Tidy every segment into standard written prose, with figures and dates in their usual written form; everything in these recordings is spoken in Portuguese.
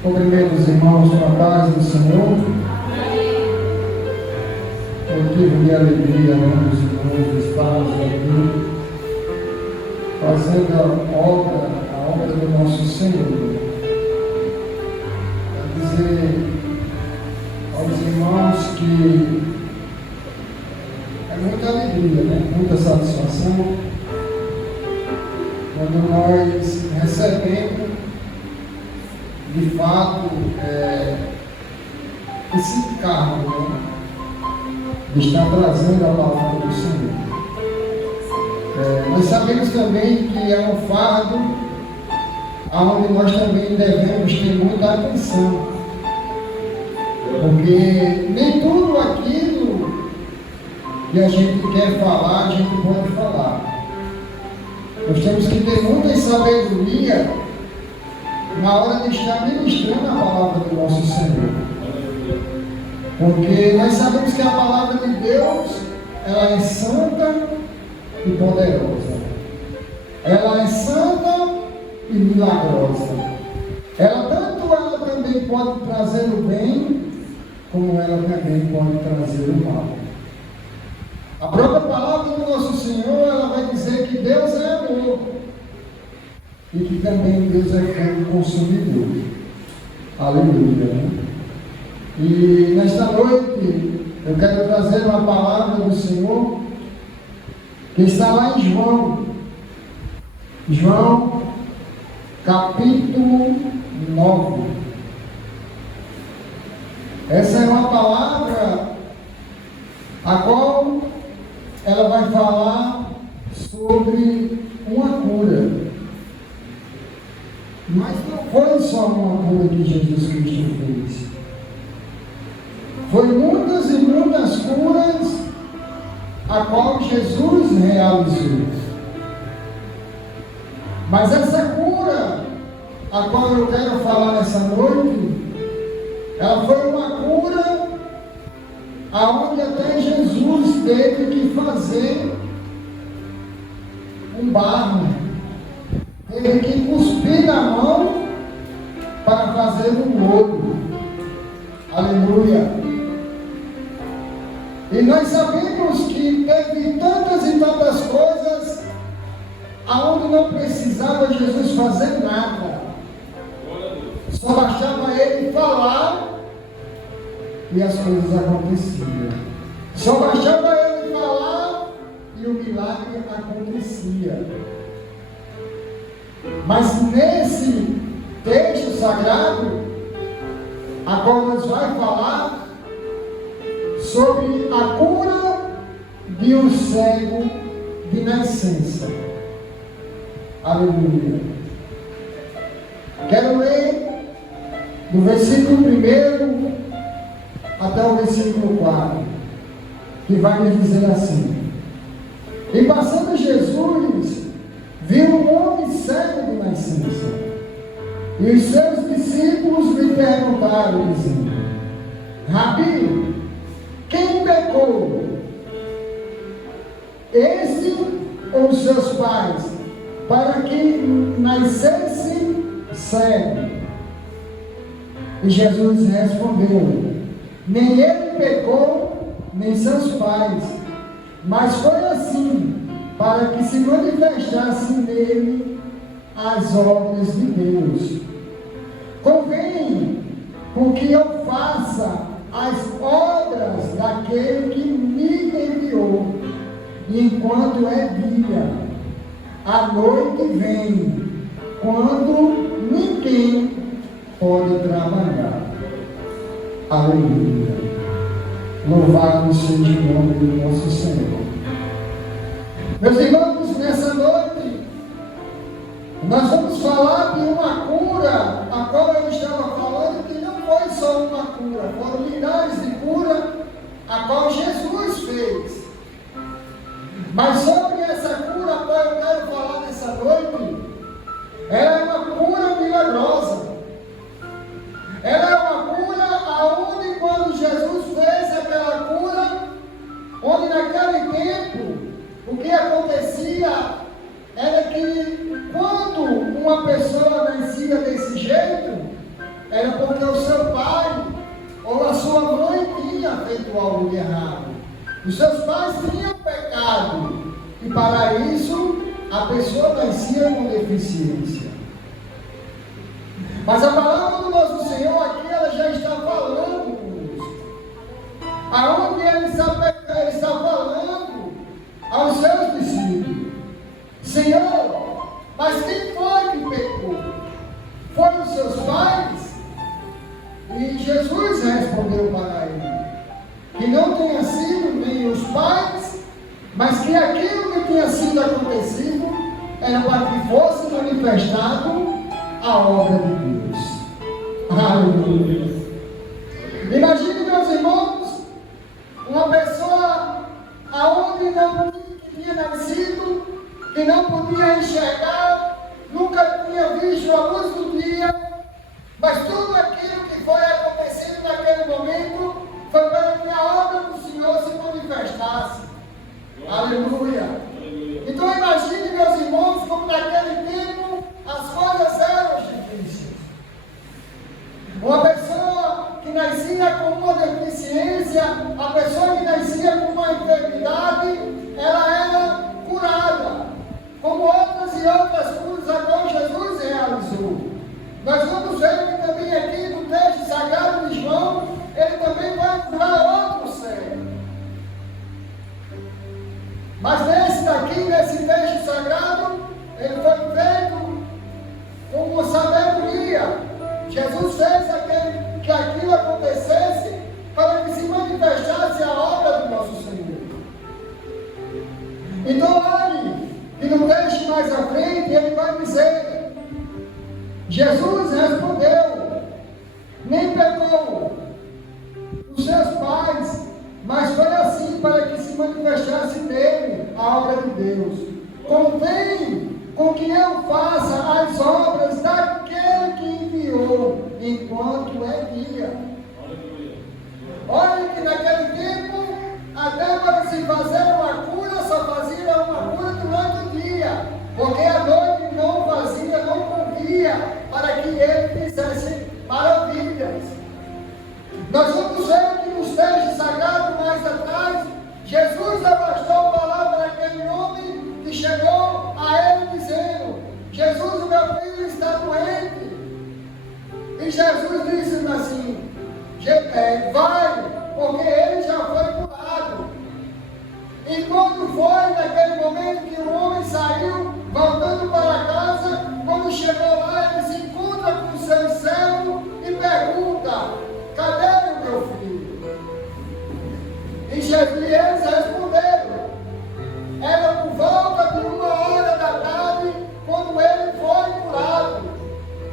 Cumprimento os irmãos com a paz do Senhor. Motivo de alegria, dos irmãos, de estarmos aqui, fazendo a obra do nosso Senhor. Quer dizer aos irmãos que é muita alegria, muita satisfação, quando nós recebemos de fato esse cargo, de estar trazendo a palavra do Senhor. Nós sabemos também que é um fardo onde nós também devemos ter muita atenção, porque nem tudo aquilo que a gente quer falar, a gente pode falar. Nós temos que ter muita sabedoria na hora de estar ministrando a palavra do nosso Senhor. Porque nós sabemos que a palavra de Deus, ela é santa e poderosa. Ela é santa e milagrosa. Ela também pode trazer o bem, como ela também pode trazer o mal. A própria palavra do nosso Senhor, ela vai dizer que Deus é amor. E que também Deus é fogo consumidor. Aleluia. E nesta noite eu quero trazer uma palavra do Senhor que está lá em João capítulo 9. Essa é uma palavra a qual ela vai falar sobre uma cura. Mas não foi só uma cura que Jesus Cristo fez. Foi muitas e muitas curas a qual Jesus realizou. Mas essa cura a qual eu quero falar nessa noite, ela foi uma cura aonde até Jesus teve que fazer um barro. Teve que cuspir na mão para fazer um molho. Aleluia. E nós sabemos que teve tantas e tantas coisas aonde não precisava Jesus fazer nada. Só bastava ele falar e as coisas aconteciam. Só bastava ele falar e o milagre acontecia. Mas nesse texto sagrado, agora nós vamos falar sobre a cura de um cego de nascença. Aleluia. Quero ler do versículo 1 até o versículo 4, que vai nos dizer assim: E passando Jesus, viu um homem cego de nascença, e os seus discípulos lhe perguntaram, dizendo: Rabi, quem pecou? Este ou os seus pais, para que nascesse cego? E Jesus respondeu: Nem ele pecou, nem seus pais, mas foi assim, para que se manifestasse nele as obras de Deus. Convém com que eu faça as obras daquele que me enviou, e enquanto é dia, a noite vem, quando ninguém pode trabalhar. Aleluia. Louvado seja o nome do nosso Senhor. Meus irmãos, nessa noite, nós vamos falar de uma cura, a qual eu estava falando, que não foi só uma cura, foram milhares de curas, a qual Jesus fez. Mas sobre essa cura, a qual eu quero falar nessa noite, ela é uma cura milagrosa. Ela é uma cura aonde, quando Jesus fez aquela cura, onde naquele tempo, o que acontecia era que quando uma pessoa nascia desse jeito, era porque o seu pai ou a sua mãe tinha feito algo de errado. Os seus pais tinham pecado. E para isso, a pessoa nascia com deficiência. Mas a palavra do nosso Senhor aqui, ela já está falando conosco. Aonde ele está falando aos seus discípulos: Senhor, mas quem foi que pecou? Foram os seus pais? E Jesus respondeu para ele que não tinha sido nem os pais, mas que aquilo que tinha sido acontecido era para que fosse manifestado a obra de Deus. Aleluia. Imagine, meus irmãos, uma pessoa aonde não tinha nascido, que não podia enxergar, nunca tinha visto a luz do dia, mas tudo aquilo que foi acontecido naquele momento foi para que a obra do Senhor se manifestasse. Aleluia. Então imagine, meus irmãos, como naquele tempo as coisas eram difíceis. Uma pessoa que nascia com uma deficiência, a pessoa que nascia com uma enfermidade, ela era curada, como outras e outras curas a qual Jesus realizou. Nós vamos ver que também aqui no texto sagrado de João, ele também vai curar outro cego. Mas nesse daqui, nesse texto sagrado, ele foi feito com uma sabedoria. Jesus fez que aquilo acontecesse para que se manifestasse a obra do nosso Senhor. Então, olhe, e no texto mais à frente, ele vai dizer: Jesus respondeu, nem pegou os seus pais, mas foi assim para que se manifestasse nele a obra de Deus. Convém com que eu faça as obras daquele que enviou, enquanto é dia. Olha que naquele tempo, até para se fazer uma cura, só fazia uma cura durante o dia, porque a noite não fazia, não convia para que ele fizesse maravilhas. Nós vamos ver que nos textos sagrados mais atrás, Jesus abastou palavra àquele homem que chegou a ele dizendo: Jesus, o meu filho está doente. E Jesus disse assim: vai, porque ele já foi curado. E quando foi naquele momento que o homem saiu, voltando para casa, quando chegou lá, ele se encontra com o seu servo e pergunta: cadê o meu filho? E eles responderam: era por volta de 1h da tarde, quando ele foi curado.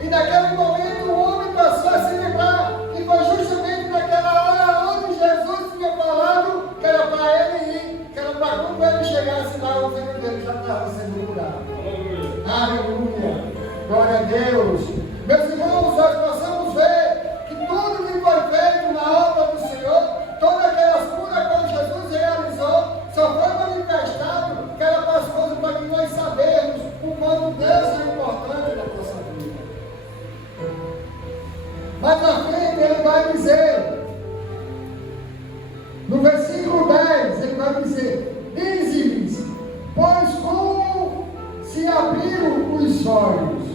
E naquele momento o homem passou a se lembrar que foi justamente naquela hora onde Jesus tinha falado que era para ele ir, que era para quando ele chegasse lá, o filho dele já estava sendo curado. Aleluia! Glória a Deus! Meus irmãos, nós possamos ver que tudo que foi feito na obra do Senhor, todas aquelas curas que Jesus realizou, só foi manifestado que era para as coisas para que nós sabermos o quanto Deus é importante na nossa vida. Mas na frente ele vai dizer, no versículo 10, ele vai dizer: dize-lhes, pois como se abriram os olhos?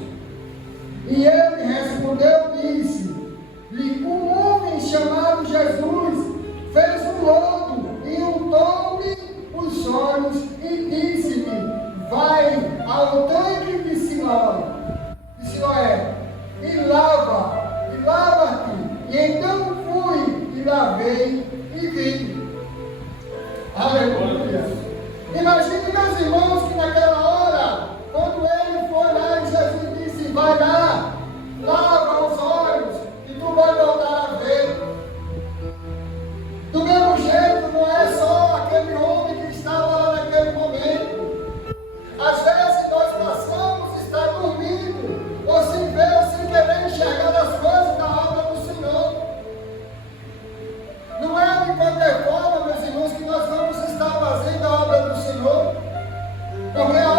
E ele respondeu e disse-lhe: um homem chamado Jesus fez um lodo e untou-lhe os olhos e disse-lhe: vai ao tanque de Siloé, e lava-te. E então fui e lavei e vi. Aleluia. Imagine, meus irmãos, que naquela hora, quando ele foi lá e Jesus disse: vai lá, lava os olhos e tu vai voltar a ver. Do mesmo jeito, não é só aquele homem que estava lá naquele momento. Às vezes nós passamos a estar dormindo, ou sem ver, ou sem querer enxergar as coisas da obra do Senhor. Não é de qualquer forma, meus irmãos, que nós vamos estar fazendo a obra do Senhor, porque a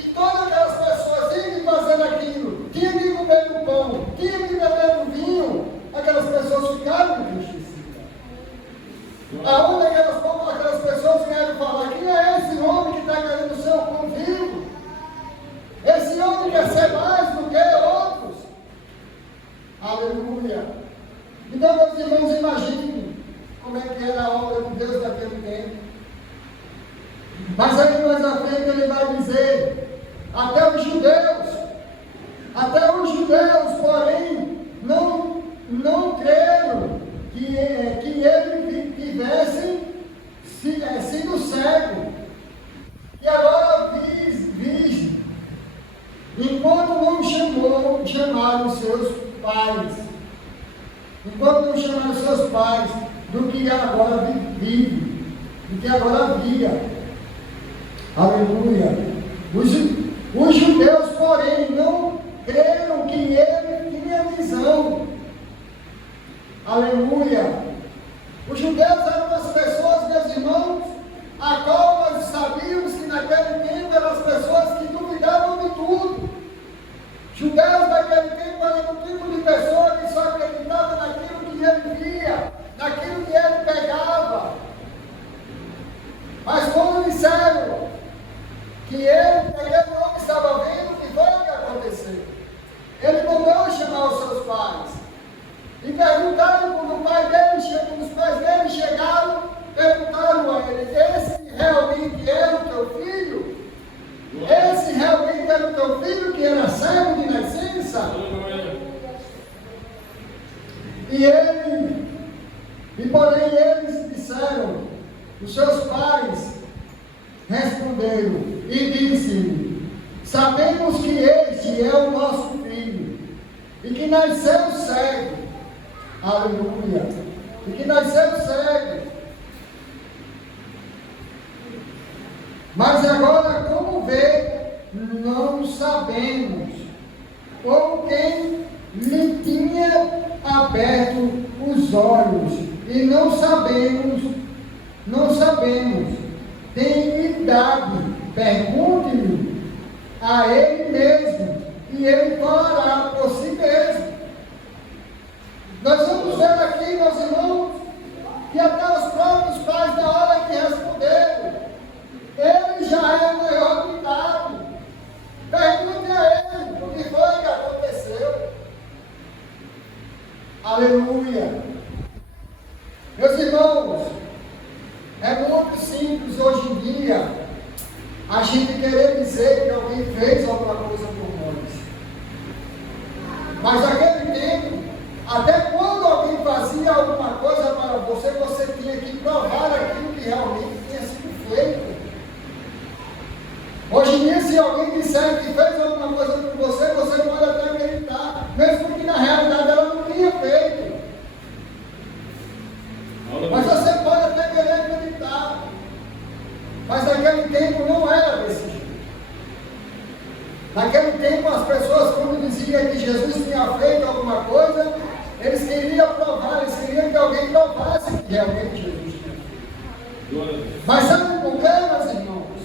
e todas aquelas pessoas iam fazendo aquilo, tinham que comer do pão, tinham que beber do vinho, aquelas pessoas ficaram entristecidas. Aonde aquelas pessoas vieram falar, quem é esse homem que está querendo ser o convívio? Esse homem quer ser mais do que outros. Aleluia. Então, meus irmãos, imaginem como é que era a obra de Deus naquele tempo. Mas aí mais à frente ele vai dizer, até os judeus, porém, não creram que ele tivesse sido cego, e agora virgem, enquanto não chamaram os seus pais, do que agora vive, do que agora via. Aleluia. Os judeus, porém, não creram que ele tinha visão. Aleluia. Os judeus eram as pessoas, meus irmãos, a qual nós sabíamos que naquele tempo eram as pessoas que duvidavam de tudo. Judeus naquele tempo eram o tipo de pessoa que só acreditava naquilo que ele via, naquilo que ele pegava. Mas quando disseram que aquele homem estava vendo, o que foi o que aconteceu? Ele mandou chamar os seus pais. E perguntaram, quando os pais dele chegaram, perguntaram a ele, esse realmente era o teu filho? Esse realmente era o teu filho que era cego de nascença? Porém eles disseram, os seus pais responderam e disse-lhe, sabemos que este é o nosso filho, e que nasceu cego. Aleluia. E que nasceu cego. Mas agora, como vê, não sabemos. Ou quem lhe tinha aberto os olhos. E não sabemos. Tem idade. Pergunte-lhe a ele mesmo. E ele falará por si mesmo. Nós vamos ver aqui, meus irmãos, que até os próprios pais, na hora que responderam, ele já é maior de idade. Pergunte a ele o que foi que aconteceu. Aleluia. Meus irmãos, é muito simples hoje em dia a gente querer dizer que alguém fez alguma coisa por nós. Mas naquele tempo, até quando alguém fazia alguma coisa para você, você tinha que provar aquilo que realmente tinha sido feito. Hoje em dia, se alguém disser que fez alguma coisa por você, você pode até acreditar, mesmo que na realidade ela não tinha feito. Mas você pode até querer acreditar. Mas naquele tempo não era desse jeito. Naquele tempo as pessoas, quando diziam que Jesus tinha feito alguma coisa, eles queriam provar, eles queriam que alguém provasse que realmente Jesus tinha feito. Mas sabe por quê, meus irmãos?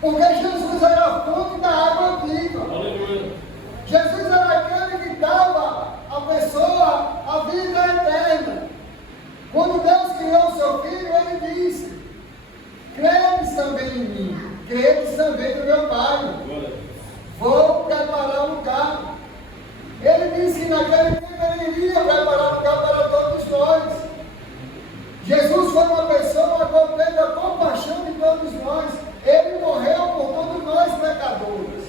Porque Jesus era a fonte da água viva. Aleluia. Jesus era aquele que dava à pessoa a vida eterna. Quando Deus criou o seu filho, ele disse, credes também em mim, credes também no meu Pai. Vou preparar um lugar. Ele disse que naquele tempo ele iria preparar um lugar para todos nós. Jesus foi uma pessoa que teve a compaixão de todos nós. Ele morreu por todos nós pecadores.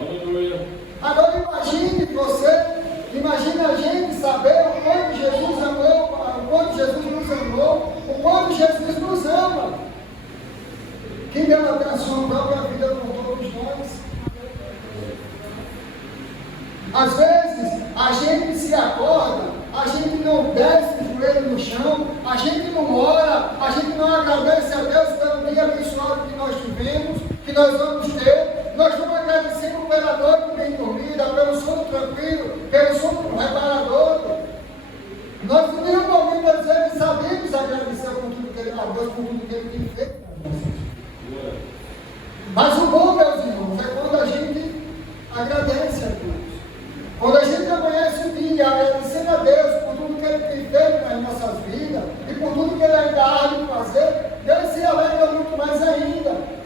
Aleluia. Agora imagine a gente saber o quanto Jesus amou, o quanto Jesus nos amou, o quanto Jesus nos ama. Que deu até a sua própria vida por todos nós. Às vezes, a gente se acorda, a gente não desce o joelho no chão, a gente não ora, a gente não agradece a Deus pelo dia abençoado que nós tivemos, que nós vamos ter. Nós não agradecemos pela noite bem dormida, pelo sono tranquilo, pelo sono reparador. Nós em nenhum momento sabemos agradecer a Deus por tudo que Ele tem feito. Mas o bom, meus irmãos, é quando a gente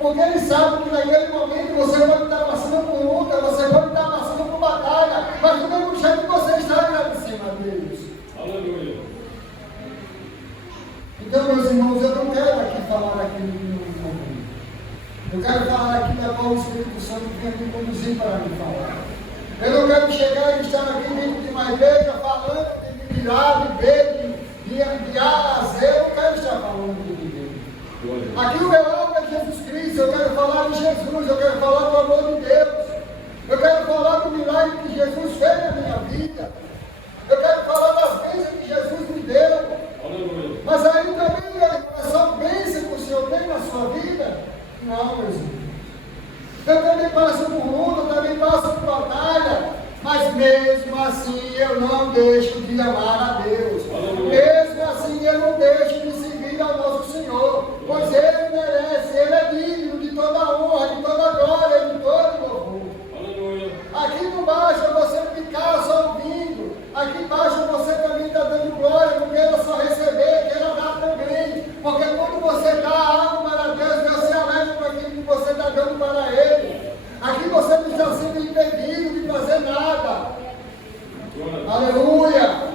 Porque Ele sabe que naquele momento você pode estar passando por luta, você pode estar passando por batalha, mas do mesmo jeito que você está agradecendo a Deus. Aleluia. Então, meus irmãos, eu não quero aqui falar aquilo que não me convém. Eu quero falar aquilo da qual o Espírito Santo vem me conduzir para me falar. Eu não quero chegar e estar aqui dentro de uma igreja falando de virar, de ver, de A a Z. Eu não quero estar falando de Deus. Aqui o meu alvo é Jesus Cristo. Eu quero falar de Jesus. Eu quero falar do amor de Deus. Eu quero falar do milagre que Jesus fez na minha vida. Eu quero falar das bênçãos que Jesus me deu. Mas aí também é só bênção que o Senhor tem na sua vida? Não, meus irmãos. Eu também passo por luta, eu também passo por batalha, mas mesmo assim eu não deixo de amar a Deus. Mesmo assim eu não deixo de servir ao nosso Senhor, pois Ele merece, Ele é digno de toda a honra, de toda a glória, de todo louvor. Aqui não basta você ficar só ouvindo, aqui basta você também estar dando glória, não queira só receber, queira dar também, porque quando você dá algo para Deus, Deus se alegra com aquilo que você está dando para Ele. Aqui você não está sendo impedido de fazer nada. Aleluia!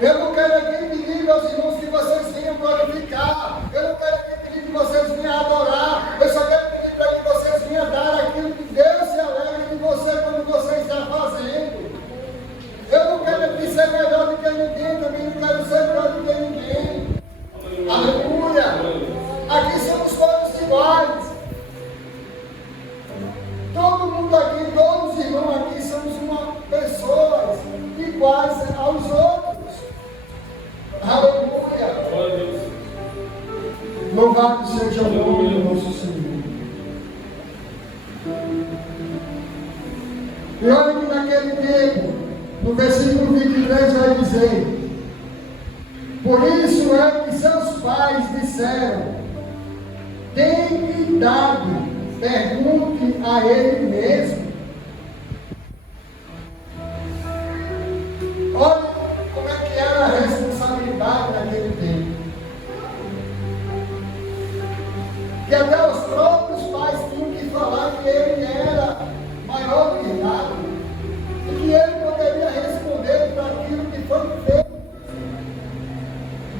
Eu não quero aqui pedir, meus irmãos, que vocês venham glorificar. Eu não quero aqui pedir que vocês venham adorar. Eu só quero pedir para que vocês venham dar aquilo que Deus se alegra de você quando você está fazendo. Eu não quero aqui ser melhor do que ninguém, também não quero ser melhor do que ninguém. Aleluia! Aqui somos todos iguais. Todo mundo aqui, todos os irmãos aqui, somos pessoas iguais aos outros. Aleluia! Louvado seja o nome do nosso Senhor. E olha que naquele tempo, no versículo 23 vai dizer: por isso é que seus pais disseram, tem idade, pergunte a ele mesmo. Olha como é que era a responsabilidade naquele tempo. Que até os próprios pais tinham que falar que ele era maior de idade e que ele poderia responder para aquilo que foi feito.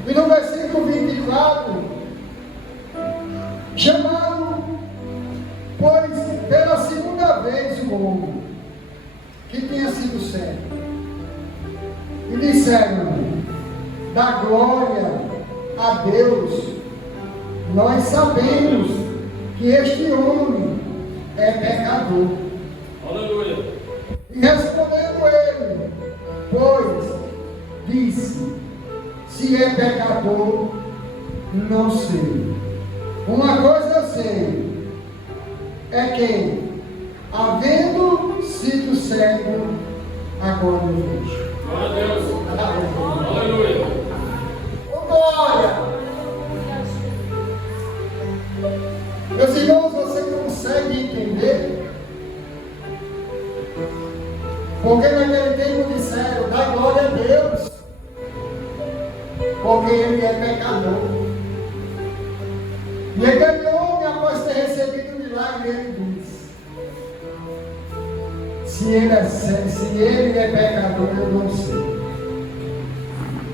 E no versículo 24, chamaram, pois, pela segunda vez o homem que tinha sido cego, e disseram: da glória a Deus, nós sabemos que este homem é pecador. Aleluia. E respondendo ele, pois, disse: se é pecador, não sei. Uma coisa eu sei, é que, havendo sido cego, agora eu vejo. Glória a Deus. Aleluia. Glória. Meus irmãos, você consegue entender? Porque naquele tempo disseram: dá glória a Deus, porque ele é pecador. E aquele homem, após ter recebido o milagre, ele diz: se ele é pecador, eu não sei.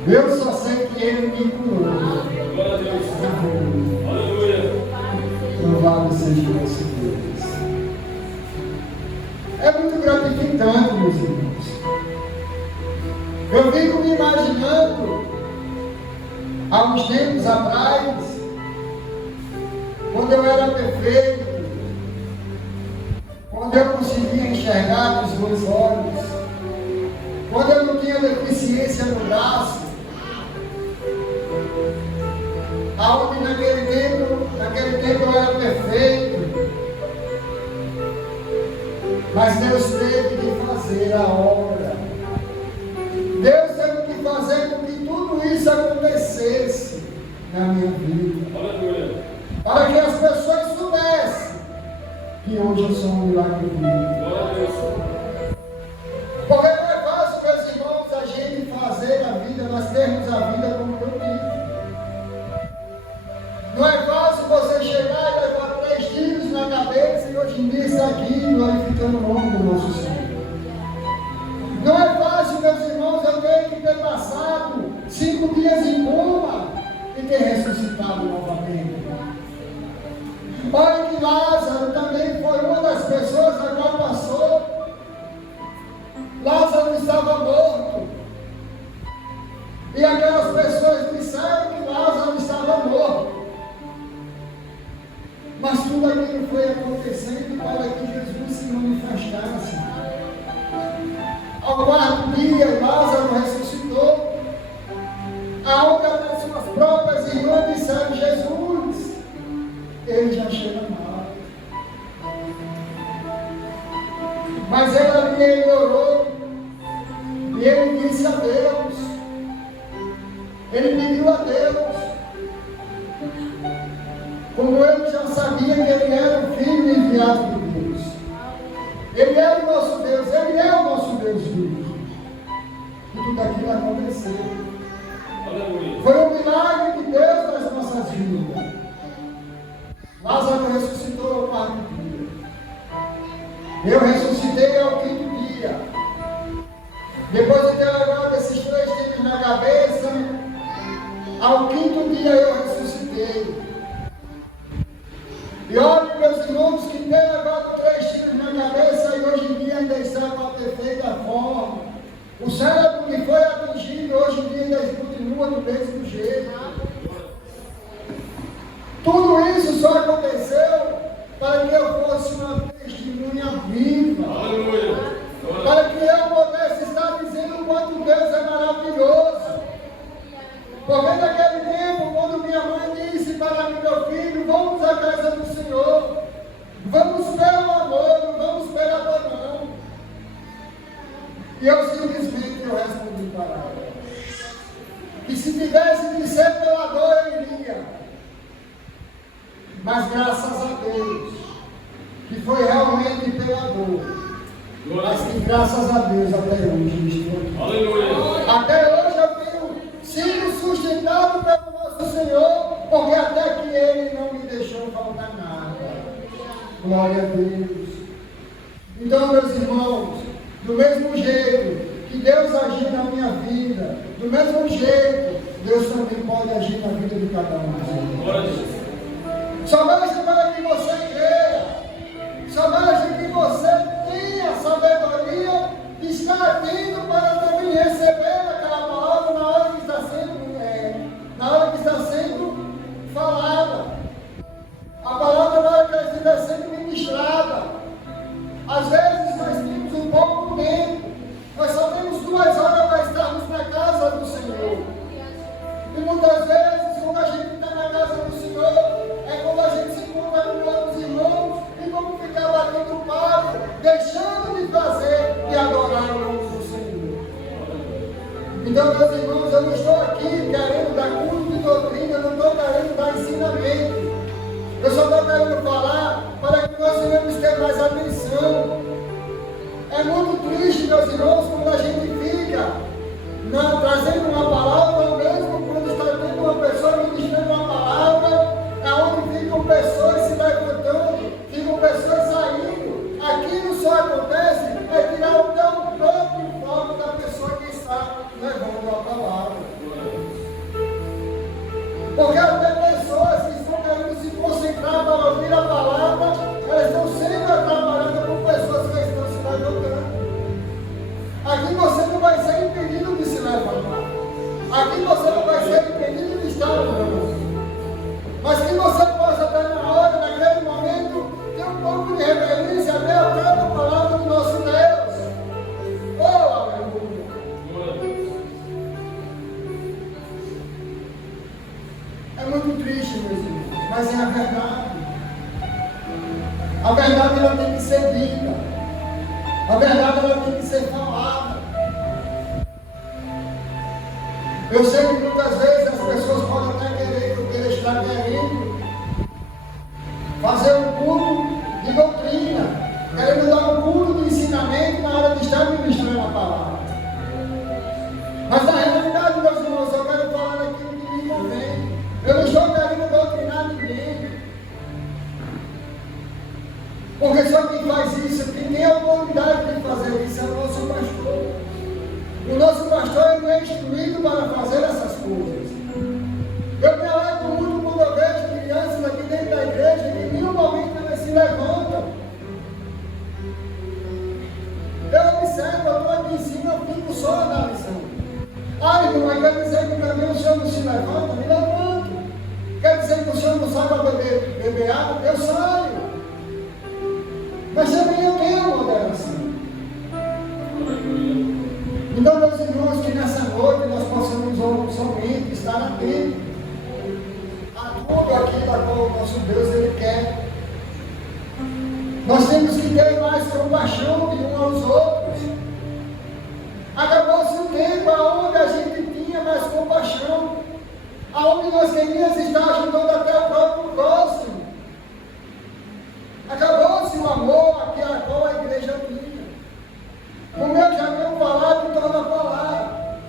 Eu só sei que ele me curou. Glória a Deus. Aleluia. Louvado seja o nosso Deus. É muito gratificante, meus irmãos. Eu fico me imaginando, há uns tempos atrás, quando eu era perfeito, quando eu conseguia enxergar com os meus olhos, quando eu não tinha deficiência no braço, aonde naquele tempo eu era perfeito, mas Deus teve que fazer a obra. Deus teve que fazer com que tudo isso acontecesse na minha vida. Aleluia. Para que as pessoas soubessem que hoje eu sou um milagre vivo. Glória a Deus. Porque não é fácil, meus irmãos, a gente fazer a vida, nós termos a vida como eu tive. Não é fácil você chegar e levar hoje em dia está aqui glorificando o nome do nosso Senhor. Não é fácil, meus irmãos, eu tenho que ter passado 5 dias em coma e ter ressuscitado novamente. Olha que Lázaro também foi uma das pessoas a qual passou. Lázaro estava morto. E aquelas pessoas disseram que Lázaro estava morto. Mas tudo aquilo foi acontecendo para que Jesus se manifestasse. Ao 4º dia, Lázaro ressuscitou. Aonde as suas próprias irmãs disseram: Jesus, ele já chega mal. Mas ele orou e ele disse a Deus, ele pediu a Deus, como ele já sabia que ele era o filho enviado por Deus. Ele é o nosso Deus, ele é o nosso Deus vivo. E tudo aquilo aconteceu. Foi um milagre de Deus nas nossas vidas. Lázaro ressuscitou ao 4º dia. Eu ressuscitei ao 5º dia. Depois de ter levado esses 3 tiros na cabeça, ao 5º dia eu ressuscitei. E olha, meus irmãos, que tem levado 3 tiros na cabeça e hoje em dia ainda está com a perfeita forma. O cérebro que foi atingido hoje em dia ainda continua do mesmo jeito. Tudo isso só aconteceu para que eu fosse uma testemunha viva. Aleluia. Para que eu pudesse estar dizendo o quanto Deus é maravilhoso. Porque naquele tempo, quando minha mãe disse para mim: meu filho, vamos à casa do Senhor, vamos pelo amor, não vamos pela dor não. E eu simplesmente respondi para ela que se tivesse de ser pela dor, eu iria. Mas graças a Deus, que foi realmente pela dor. Mas que graças a Deus até hoje estou aqui. Aleluia. Até hoje eu tenho sido sustentado pelo nosso Senhor, porque até que Ele não me deixou faltar nada. Glória a Deus. Então, meus irmãos, do mesmo jeito que Deus agiu na minha vida, do mesmo jeito, Deus também pode agir na vida de cada um de nós. Só basta para que você creia, só basta que você tenha sabedoria de estar atento para também receber aquela palavra na hora que está sendo falada. A palavra na hora que está sendo ministrada. Às vezes nós temos um pouco tempo, nós só temos 2 horas para estarmos na casa do Senhor. E muitas vezes, quando a gente está na casa do Senhor, é quando a gente se encontra com outros irmãos e vamos ficar batendo papo, deixando de fazer e adorar o nome do Senhor. Então, meus irmãos, eu não estou aqui querendo dar curso de doutrina, eu não estou querendo dar ensinamento. Eu só estou querendo falar para que nós venhamos ter mais atenção. É muito triste, meus irmãos, quando a gente fica trazendo uma palavra, ou mesmo quando está tendo uma pessoa ministrando uma palavra, é onde ficam pessoas se levantando, ficam pessoas saindo. Aquilo só acontece é tirar o próprio foco da pessoa que está levando a palavra. Porque até pessoas que estão querendo se concentrar para ouvir a palavra, elas estão sendo atrapalhadas por pessoas que estão se levantando. Aqui você não vai ser impedido de se levantar. Aqui você não vai ser impedido de estar orando. Mas que você possa estar na hora, naquele momento, ter um pouco de reverência até a própria palavra do nosso Deus. Oh, aleluia! É muito triste, meus irmãos, mas é a verdade. A verdade ela tem que ser dita. A verdade ela tem que ser falada. Eu sei que muitas vezes as pessoas podem até querer estar querendo fazer um culto de doutrina, querendo dar um culto de ensinamento na hora de estar ministrando a palavra. Mas na realidade, meus irmãos, eu quero falar daquilo que me convém. Eu não estou querendo doutrinar ninguém. Porque pecado, eu saio. Mas também eu tenho moderação. Então, meus irmãos, que nessa noite nós possamos somente estar atentos a tudo aquilo a qual o nosso Deus Ele quer. Nós temos que ter mais compaixão de uns aos outros. Acabou-se o tempo onde a gente tinha mais compaixão, aonde nós queríamos estar ajudando até o próprio próximo. Acabou-se o amor a qual a igreja tinha. Como eu já tenho falado, torna a falar.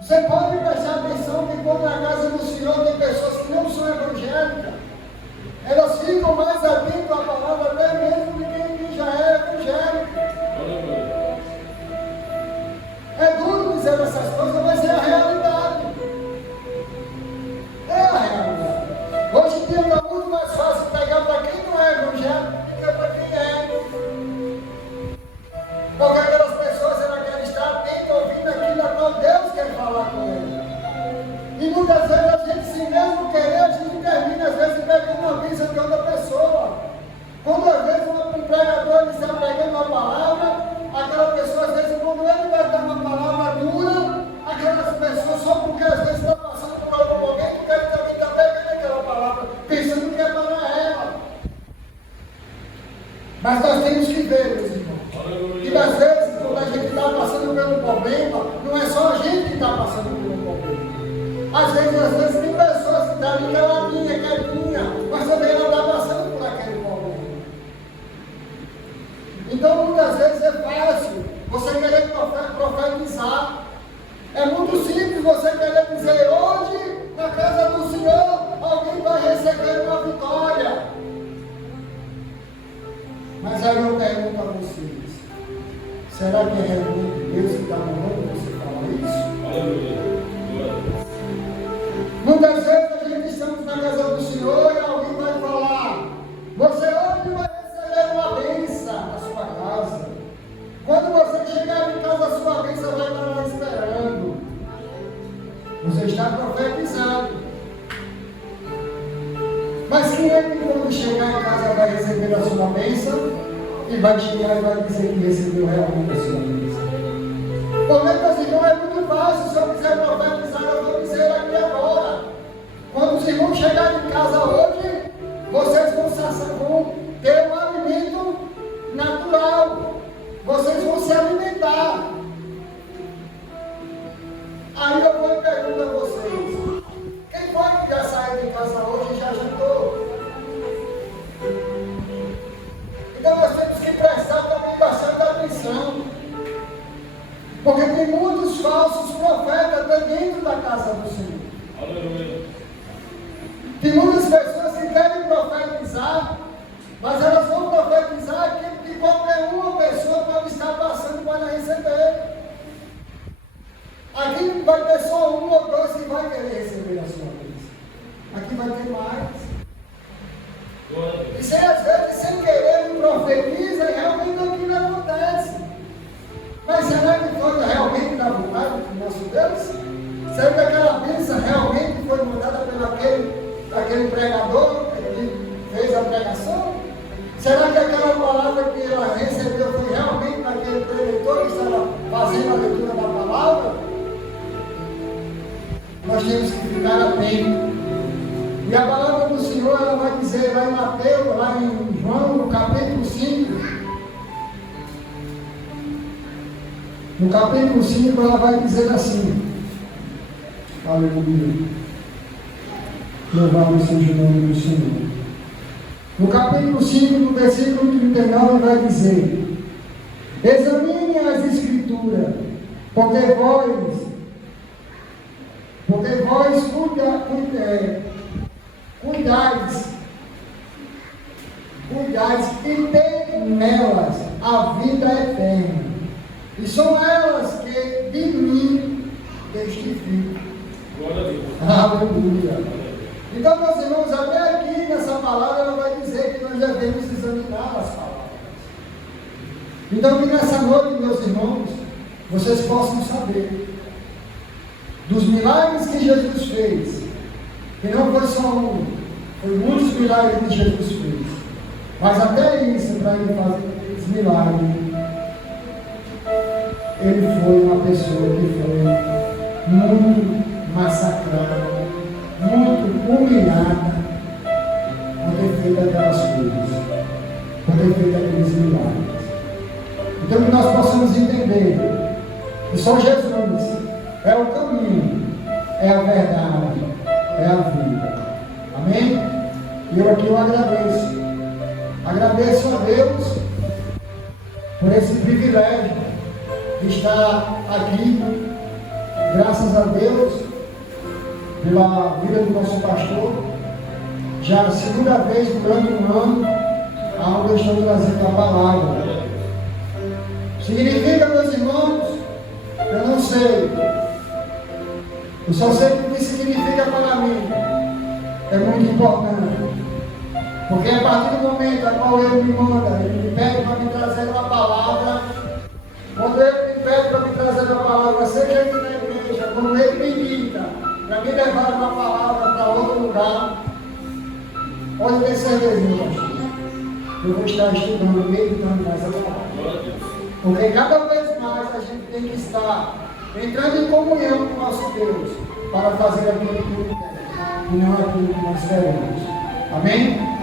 Você pode prestar atenção que quando na casa do Senhor tem pessoas que não são evangélicas, elas ficam mais atentas à palavra até mesmo de quem já é evangélico. É duro dizer essas coisas, mas é a realidade. É a realidade. Hoje em dia está muito mais fácil pegar para quem não é evangélico do que para quem é. Porque aquelas pessoas elas querem estar atentas, ouvindo aquilo a qual Deus quer falar com eles. E muitas vezes a gente, sem mesmo querer, a gente termina, às vezes, pegando uma bênção de outra pessoa. Quando às vezes um pregador está pregando uma palavra, aquela pessoa, às vezes, quando ele vai dar uma palavra dura, aquelas pessoas, só porque às vezes está passando por algum momento, que ele também está pegando aquela palavra, pensando que é para ela. Mas nós temos que ver, meus irmãos. E às vezes, quando a gente está passando pelo problema, não é só a gente que está passando pelo problema. Às vezes tem pessoas que estão ali que é uma minha, que é minha, mas também ela está passando por aquele problema. Então, muitas vezes é fácil você querer profetizar. É muito simples você querer dizer, hoje, na casa do Senhor, alguém vai receber uma vitória. Mas aí eu pergunto a vocês, será que é realmente Deus que está mandando você falar isso? Aleluia. Muitas vezes a gente estamos na casa do Senhor e alguém vai falar, você hoje vai receber uma bênção na sua casa. Quando você chegar em casa, a sua bênção vai estar lá esperando. Você está profetizando. Mas quem é que quando chegar em casa vai receber a sua bênção e vai chegar e vai dizer que recebeu realmente a sua bênção? Porque, meus irmãos, é muito fácil. Se eu quiser profetizar, eu vou dizer aqui agora. Quando os irmãos chegarem em casa hoje, vocês vão ter um alimento natural. Vocês vão se alimentar. Aí eu vou perguntar a vocês, quem foi que já saiu de casa hoje e já jantou? Então nós temos que prestar também bastante atenção. Porque tem muitos falsos profetas dentro da casa do Senhor. Aleluia. Tem muitas pessoas que querem profetizar, mas elas vão profetizar aquilo que qualquer uma pessoa pode estar passando para receber. Aqui vai ter só um ou dois que vai querer receber a sua bênção. Aqui vai ter mais. E se às vezes sem querer ele profetiza e realmente aquilo acontece. Mas será que foi realmente da vontade do nosso Deus? Será que aquela bênção realmente foi mandada pelo aquele pregador que fez a pregação? Será que aquela palavra que ela recebeu foi realmente daquele preletor que estava fazendo a leitura da palavra? Nós temos que ficar atentos. E a palavra do Senhor, ela vai dizer lá em Mateus, lá em João, no capítulo 5. No capítulo 5, ela vai dizer assim. Aleluia. Louvado seja o nome do Senhor. No capítulo 5, no versículo 39, vai dizer: examine as Escrituras, porque vós cuidais e tem nelas a vida eterna, e são elas que de mim testificam. Glória a Deus. Aleluia. Então, meus irmãos, até aqui nessa palavra ela vai dizer que nós devemos examinar as palavras. Então, que nessa noite, meus irmãos, vocês possam saber dos milagres que Jesus fez, que não foi só um, foi muitos milagres que Jesus fez. Mas até isso, para ele fazer esse milagre, ele foi uma pessoa que foi muito massacrada, muito humilhada por ter feito aquelas coisas, por ter feito aqueles milagres. Então que nós possamos entender que só Jesus é o caminho, é a verdade, é a vida. Amém? E eu agradeço. Agradeço a Deus por esse privilégio de estar aqui. Graças a Deus pela vida do nosso pastor. Já a segunda vez durante um ano, aonde eu estou trazendo a palavra. Significa, meus irmãos, eu não sei. Eu só sei o que significa para mim. É muito importante. Porque a partir do momento a qual ele me manda, ele me pede para me trazer uma palavra. Quando ele me pede para me trazer uma palavra, seja aqui na igreja, quando ele me indica para me levar uma palavra para outro lugar, pode ter certeza, meu pastor, eu vou estar estudando, meditando nessa palavra. Porque cada vez mais a gente tem que estar entrando em comunhão com o nosso Deus para fazer aquilo que Ele quer e não aquilo que nós queremos. Amém?